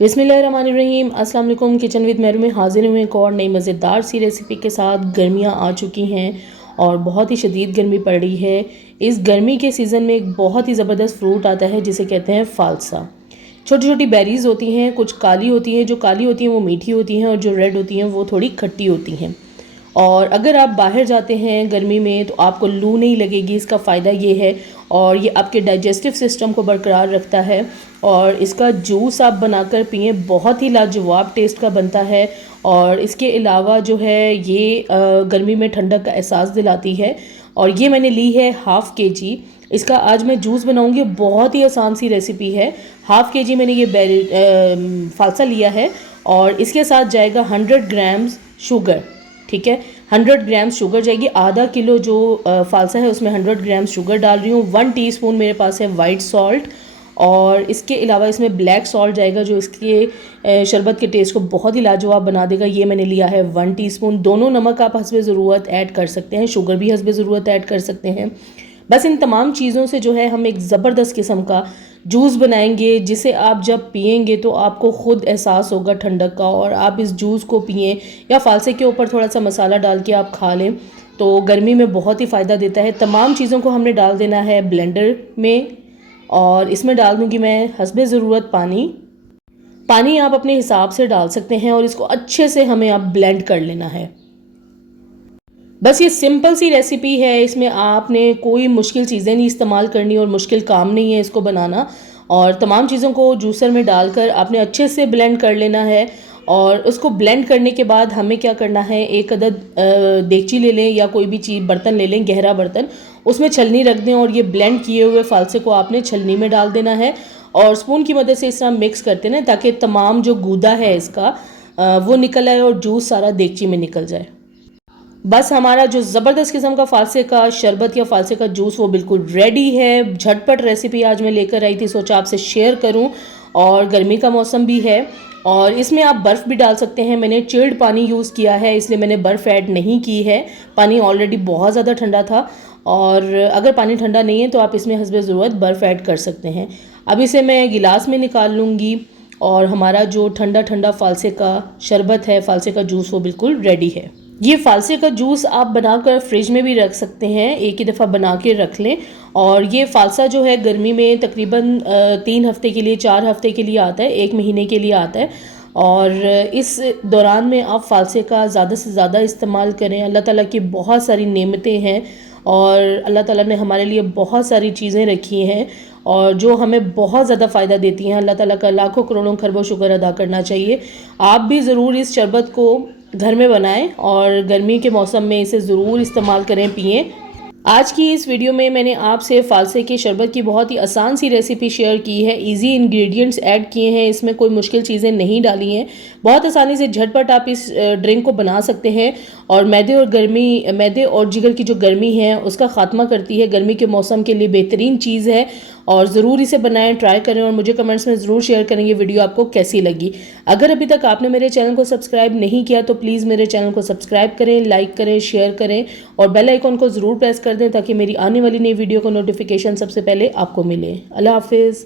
बिस्मिल्लाहिर्रहमानिर्रहीम। अस्सलाम वालेकुम। किचन विद मेरू में हाजिर हुए एक और नई मज़ेदार सी रेसिपी के साथ। गर्मियाँ आ चुकी हैं और बहुत ही शदीद गर्मी पड़ रही है। इस गर्मी के सीज़न में एक बहुत ही ज़बरदस्त फ्रूट आता है जिसे कहते हैं फालसा। छोटी छोटी बेरीज़ होती हैं, कुछ काली होती हैं। जो काली होती हैं वो मीठी होती हैं और जो रेड होती हैं वो थोड़ी खट्टी होती हैं। और अगर आप बाहर जाते हैं गर्मी में तो आपको लू नहीं लगेगी। इसका फ़ायदा ये है, और ये आपके डाइजेस्टिव सिस्टम को बरकरार रखता है। और इसका जूस आप बनाकर पिएँ, बहुत ही लाजवाब टेस्ट का बनता है। और इसके अलावा जो है ये गर्मी में ठंडक का एहसास दिलाती है। और ये मैंने ली है हाफ़ kg। इसका आज मैं जूस बनाऊंगी। बहुत ही आसान सी रेसिपी है। हाफ़ kg मैंने ये फालसा लिया है और इसके साथ जाएगा 100 ग्राम्स शुगर। ठीक है, 100 ग्राम्स शुगर जाएगी। आधा किलो जो फालसा है उसमें 100 ग्राम्स शुगर डाल रही हूँ। 1 टीस्पून मेरे पास है वाइट सॉल्ट, और इसके अलावा इसमें ब्लैक सॉल्ट जाएगा जो इसके शरबत के टेस्ट को बहुत ही लाजवाब बना देगा। ये मैंने लिया है 1 टीस्पून। दोनों नमक आप हस्बे ज़रूरत ऐड कर सकते हैं, शुगर भी हस्बे ज़रूरत ऐड कर सकते हैं। बस इन तमाम चीज़ों से जो है हम एक ज़बरदस्त किस्म का जूस बनाएंगे जिसे आप जब पिएंगे तो आपको ख़ुद एहसास होगा ठंडक का। और आप इस जूस को पिएं या फालसे के ऊपर थोड़ा सा मसाला डाल के आप खा लें तो गर्मी में बहुत ही फ़ायदा देता है। तमाम चीज़ों को हमने डाल देना है ब्लेंडर में, और इसमें डाल दूँगी मैं हस्बे ज़रूरत पानी। पानी आप अपने हिसाब से डाल सकते हैं और इसको अच्छे से हमें अब ब्लेंड कर लेना है। बस ये सिंपल सी रेसिपी है, इसमें आपने कोई मुश्किल चीज़ें नहीं इस्तेमाल करनी और मुश्किल काम नहीं है इसको बनाना। और तमाम चीज़ों को जूसर में डालकर आपने अच्छे से ब्लेंड कर लेना है। और उसको ब्लेंड करने के बाद हमें क्या करना है, एक अदद देगची ले लें या कोई भी चीज़ बर्तन ले लें, गहरा बर्तन, उसमें छलनी रख दें और ये ब्लेंड किए हुए फालसे को आपने छलनी में डाल देना है। और स्पून की मदद से इस तरह मिक्स करते हैं ताकि तमाम जो गूदा है इसका वो निकल आए और जूस सारा देगची में निकल जाए। बस हमारा जो ज़बरदस्त किस्म का फालसे का शरबत या फालसे का जूस वो बिल्कुल रेडी है। झटपट रेसिपी आज मैं लेकर आई थी, सोचा आपसे शेयर करूं। और गर्मी का मौसम भी है और इसमें आप बर्फ़ भी डाल सकते हैं। मैंने चिल्ड पानी यूज़ किया है इसलिए मैंने बर्फ़ ऐड नहीं की है। पानी ऑलरेडी बहुत ज़्यादा ठंडा था, और अगर पानी ठंडा नहीं है तो आप इसमें हस्बे ज़रूरत बर्फ़ ऐड कर सकते हैं। अब इसे मैं गिलास में निकाल लूँगी और हमारा जो ठंडा ठंडा फालसे का शरबत है, फालसे का जूस, वो बिल्कुल रेडी है। ये फालसे का जूस आप बनाकर फ्रिज में भी रख सकते हैं, एक ही दफ़ा बना के रख लें। और ये फालसा जो है गर्मी में तकरीबन 3 हफ्ते के लिए, 4 हफ्ते के लिए आता है, 1 महीने के लिए आता है। और इस दौरान में आप फालसे का ज़्यादा से ज़्यादा इस्तेमाल करें। अल्लाह ताला की बहुत सारी नेमतें हैं और अल्लाह ताला ने हमारे लिए बहुत सारी चीज़ें रखी हैं और जो हमें बहुत ज़्यादा फ़ायदा देती हैं। अल्लाह ताला का लाखों करोड़ों खरबों शुक्र अदा करना चाहिए। आप भी ज़रूर इस शरबत को घर में बनाएं और गर्मी के मौसम में इसे ज़रूर इस्तेमाल करें, पिएं। आज की इस वीडियो में मैंने आपसे फालसे के शरबत की बहुत ही आसान सी रेसिपी शेयर की है। इजी इंग्रेडिएंट्स ऐड किए हैं, इसमें कोई मुश्किल चीज़ें नहीं डाली हैं। बहुत आसानी से झटपट आप इस ड्रिंक को बना सकते हैं और मैदे और जिगर की जो गर्मी है उसका ख़ात्मा करती है। गर्मी के मौसम के लिए बेहतरीन चीज़ है और ज़रूर इसे बनाएं, ट्राई करें और मुझे कमेंट्स में ज़रूर शेयर करें ये वीडियो आपको कैसी लगी। अगर अभी तक आपने मेरे चैनल को सब्सक्राइब नहीं किया तो प्लीज़ मेरे चैनल को सब्सक्राइब करें, लाइक करें, शेयर करें और बेल आइकॉन को ज़रूर प्रेस कर दें ताकि मेरी आने वाली नई वीडियो का नोटिफिकेशन सबसे पहले आपको मिले। अल्लाह हाफिज़।